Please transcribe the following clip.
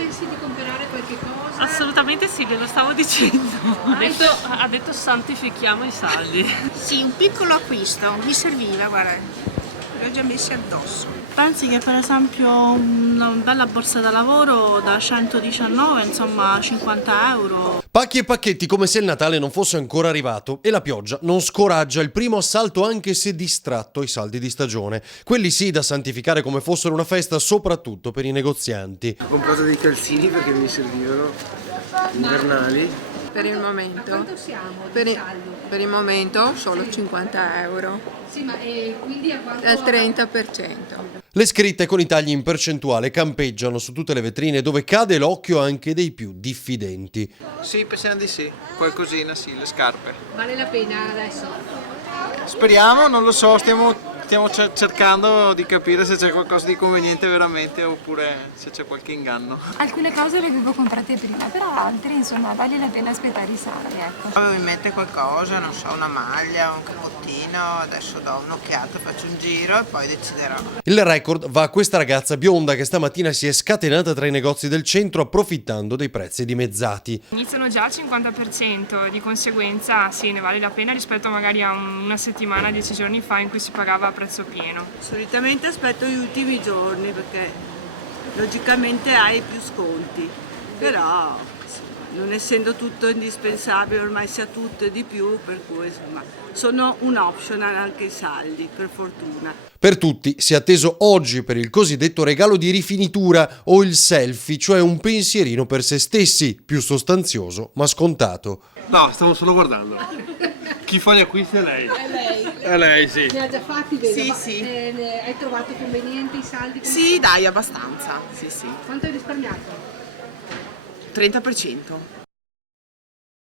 pensi di comprare qualche cosa? Assolutamente sì, glielo stavo dicendo. Ha detto santifichiamo i saldi. Sì, un piccolo acquisto, mi serviva, guarda, li ho già messi addosso. Pensi che per esempio una bella borsa da lavoro da 119, insomma 50 euro. Pacchi e pacchetti come se il Natale non fosse ancora arrivato e la pioggia non scoraggia il primo assalto anche se distratto ai saldi di stagione. Quelli sì da santificare come fossero una festa soprattutto per i negozianti. Ho comprato dei calzini perché mi servivano, invernali. Per il momento? Quanto siamo Per di il, saldo? per il momento solo 50 euro, Sì, ma quindi a quanto? al 30%. Le scritte con i tagli in percentuale campeggiano su tutte le vetrine dove cade l'occhio anche dei più diffidenti. Sì, pensiamo di sì, qualcosina sì, le scarpe. Vale la pena adesso? Speriamo, non lo so, stiamo cercando di capire se c'è qualcosa di conveniente veramente oppure se c'è qualche inganno. Alcune cose le avevo comprate prima, però altre insomma vale la pena aspettare i saldi, ecco. Avevo in mente qualcosa, non so, una maglia, un cappottino, adesso do un'occhiata, faccio un giro e poi deciderò. Il record va a questa ragazza bionda che stamattina si è scatenata tra i negozi del centro approfittando dei prezzi dimezzati. Iniziano già al 50%, di conseguenza sì, ne vale la pena rispetto magari a una settimana, 10 giorni fa in cui si pagava a prezzo pieno. Solitamente aspetto gli ultimi giorni perché logicamente hai più sconti, però insomma, non essendo tutto indispensabile ormai sia tutto e di più, per cui insomma sono un optional anche i saldi, per fortuna. Per tutti si è atteso oggi per il cosiddetto regalo di rifinitura o il selfie, cioè un pensierino per se stessi, più sostanzioso ma scontato. No, stavo solo guardando. Chi fa gli acquisti è lei. È lei? È lei, sì. Ne ha già fatti, vedo. Sì, ma, sì. hai trovato conveniente i saldi? Sì, dai, abbastanza, sì. Quanto hai risparmiato? 30%.